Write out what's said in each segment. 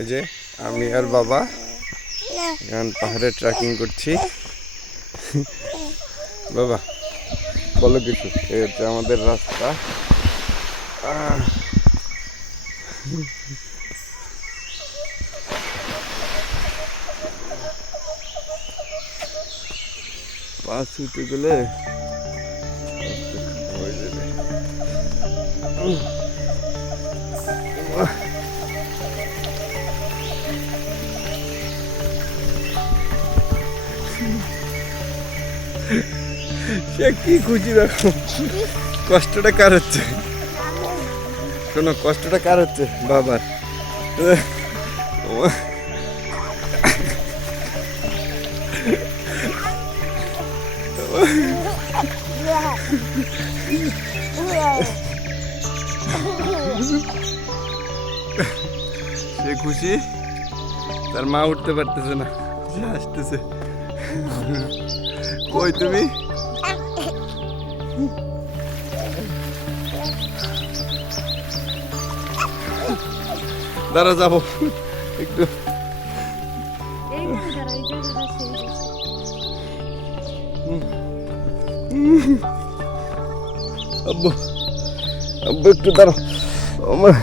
এই যে আমি আর বাবা এখন পাহাড়ে ট্রেকিং করছি। বাবা বলো কিছু। এই হচ্ছে আমাদের রাস্তা। পা ছুটে গেলে হয়ে যাবে। সে কি খুশি দেখো। কষ্টটা কার হচ্ছে? শোনো, কষ্টটা কার হচ্ছে? বাবার। সে খুশি, তার মা উঠতে পারতেছে না, সে আসতেছে। কই তুমি? দাঁড়া, যাবো একটু। আব্বু আব্বু একটু দাঁড়াও আমার।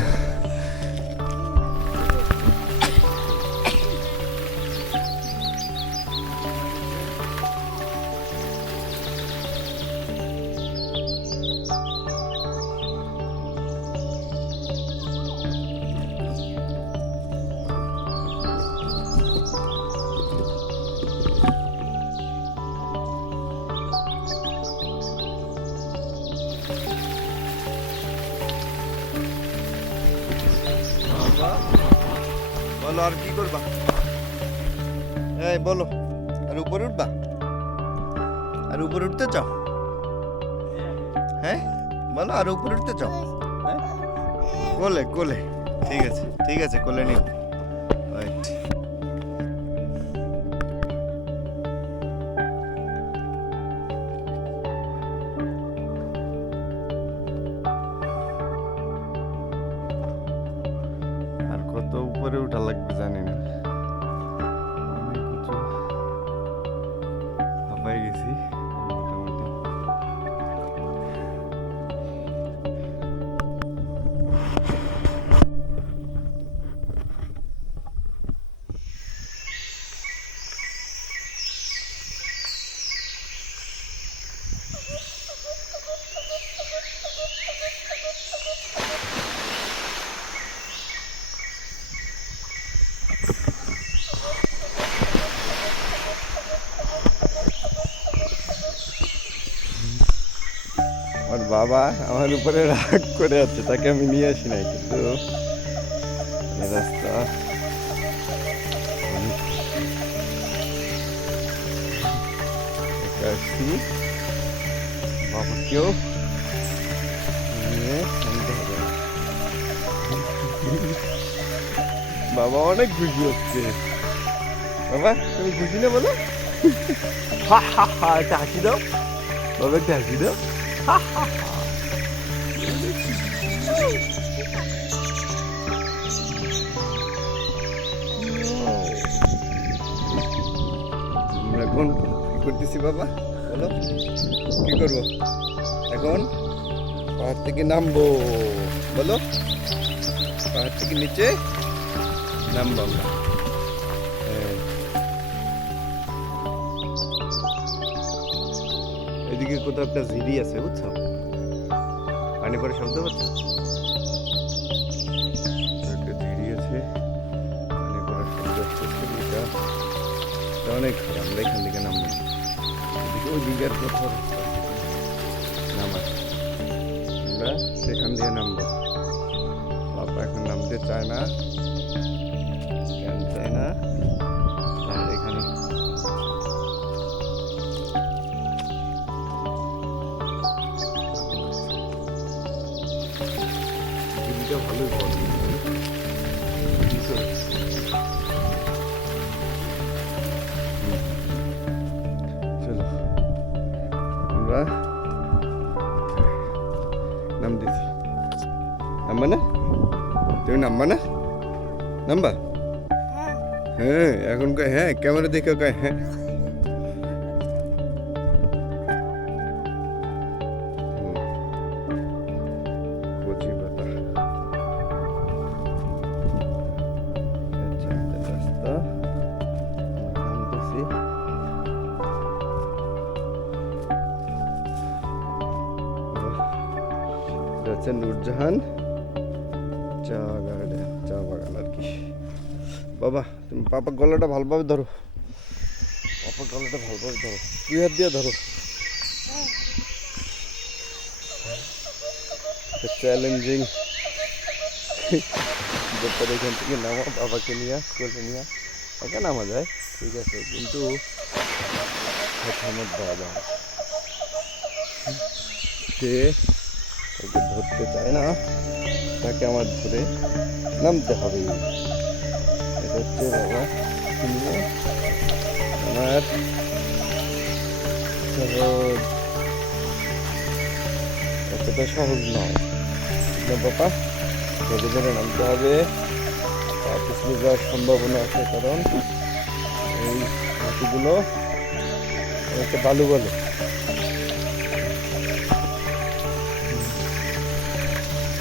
বলো আর কি করবা? এই বলো, আর উপরে উঠবা? আর উপরে উঠতে চাও? হ্যাঁ বলো, আর উপরে উঠতে চাও? হ্যাঁ, কোলে কোলে। ঠিক আছে ঠিক আছে, কোলে নিও। রাইট। আর কত উপরে উঠা লাগবে জানি না, অনেক কিছু হাঁপাই গেছি মোটামুটি। আমার বাবা আমার উপরে রাগ করে আছে, তাকে আমি নিয়ে আসি নাই, কিন্তু এই রাস্তা আসছি। বাবাকেও নিয়ে আনতে হবে। বাবা অনেক খুশি হচ্ছে। বাবা তুমি খুশি না? বলো হা হা হা, একটা হাসি দাও বাবা, একটা হাসি দাও। আমরা এখন কি করতেছি বাবা? বলো কি করবো এখন? পাহাড় থেকে নামবো। বলো, পাহাড় থেকে নিচে নামবো আমরা। এদিকে কোথাও একটা ঝিরি আছে, বুঝছো? পানি পরে শব্দ পাচ্ছ? একটা ঝিরি আছে, পানি পরে শব্দ হচ্ছে। এটা অনেক খারাপ, আমরা এখান থেকে নামবো। ওই দিকের কোথাও রাস্তা নামার, আমরা সেখান দিয়ে নামবো। বাবা এখন নামতে চায় না, কেন চায় না? তাহলে এখানে ভালোই বড়। চলো আমরা নামতেছি। নামবা না? তুমি নামবা না? নামবা? হ্যাঁ এখন কয় হ্যাঁ, ক্যামেরা দেখে কয় হ্যাঁ। কচি পাতা, রাস্তা নামতেছি। এটা হচ্ছে নূরজাহান চা গার্ডেন, চা বাগান আর কি। বাবা তুমি পাপা গলাটা ভালোভাবে ধরো, পাপা গলাটা ভালোভাবে ধরো, 2 হাত দিয়ে ধরো। চ্যালেঞ্জিং ব্যাপার। এখান থেকে নামা, বাবাকে নিয়ে কোলে নিয়ে একা নামা যায় ঠিক আছে, কিন্তু আমার বাবা সে তাকে ধরতে চায় না, তাকে আমার ধরে নামতে হবে। এটা হচ্ছে বাবা নিয়ে আমার সহজ, এতটা সহজ নয় না বাবা, ধরে ধরে নামতে হবে। পিছলে যাওয়ার সম্ভাবনা আছে, কারণ এই মাটিগুলো অনেকটা বালু বালু।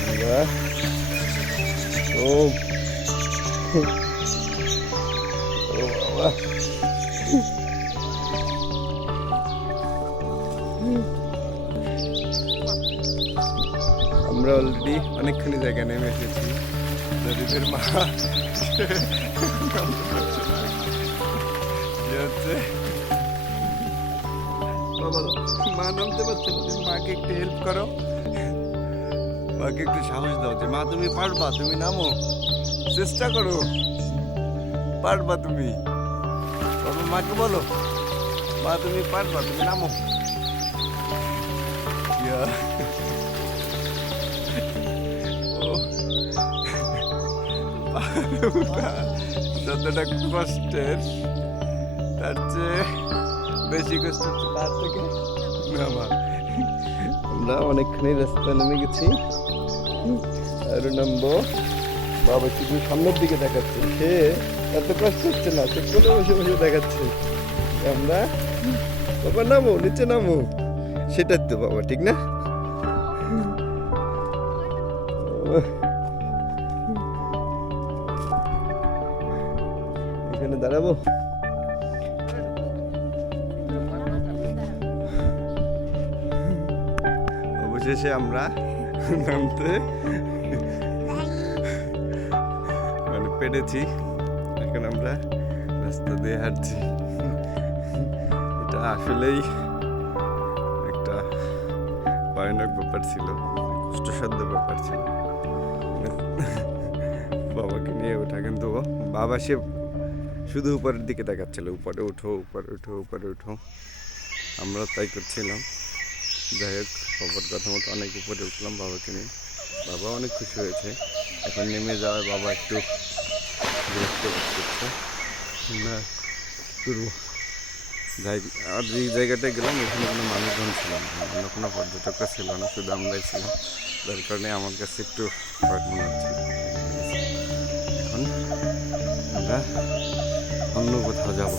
আমরা ও বাবা আমরা অলরেডি অনেকখানি জায়গা নেমে এসেছি। জরিফের মা হচ্ছে বাবা, মা নামতে পারছে না, তুমি মাকে একটু হেল্প করো, মাকে একটু সাহস দাও যে মা তুমি পারবা, তুমি নামো, চেষ্টা করো, পারবা তুমি। বাবা মাকে বলো মা তুমি পারবা, তুমি নামো। যতটা কষ্টের তার চেয়ে বেশি কষ্ট হচ্ছে তার থেকে নামা। আমরা অনেকখানি রাস্তা নেমে গেছি, আরো নামবো। বাবা শুধু সামনের দিকে দেখাচ্ছে, সে এত কষ্ট হচ্ছে না, সে কোলে বসে বসে দেখাচ্ছে। আমরা বাবা নামো, নিচে নামো, সেটাই তো বাবা, ঠিক না? এখানে দাঁড়াবো। অবশেষে আমরা নামতে মানে পেরেছি। এখন আমরা রাস্তা দিয়ে হাঁটছি। এটা আসলেই একটা ভয়ানক ব্যাপার ছিল, কষ্টসাধ্য ব্যাপার ছিল বাবাকে নিয়ে ওঠা। কিন্তু বাবা সে শুধু উপরের দিকে দেখাচ্ছিল, উপরে উঠো, উপরে উঠো, উপরে উঠো। আমরা তাই করছিলাম। যাই হোক, বাবার কথা মতো অনেক উপরে উঠলাম বাবাকে নিয়ে। বাবা অনেক খুশি হয়েছে। এখন নেমে যাওয়ায় বাবা একটু বিরক্ত করছে না, করবো। যাই, আর যে জায়গাটায় গেলাম ওখানে কোনো মানুষজন ছিল না, অন্য কোনো পর্যটকরা ছিল না, শুধু আমরাই ছিলাম। যার কারণে আমার কাছে একটু ভয় মনে হচ্ছিল। এখন আমরা অন্য কোথাও যাবো।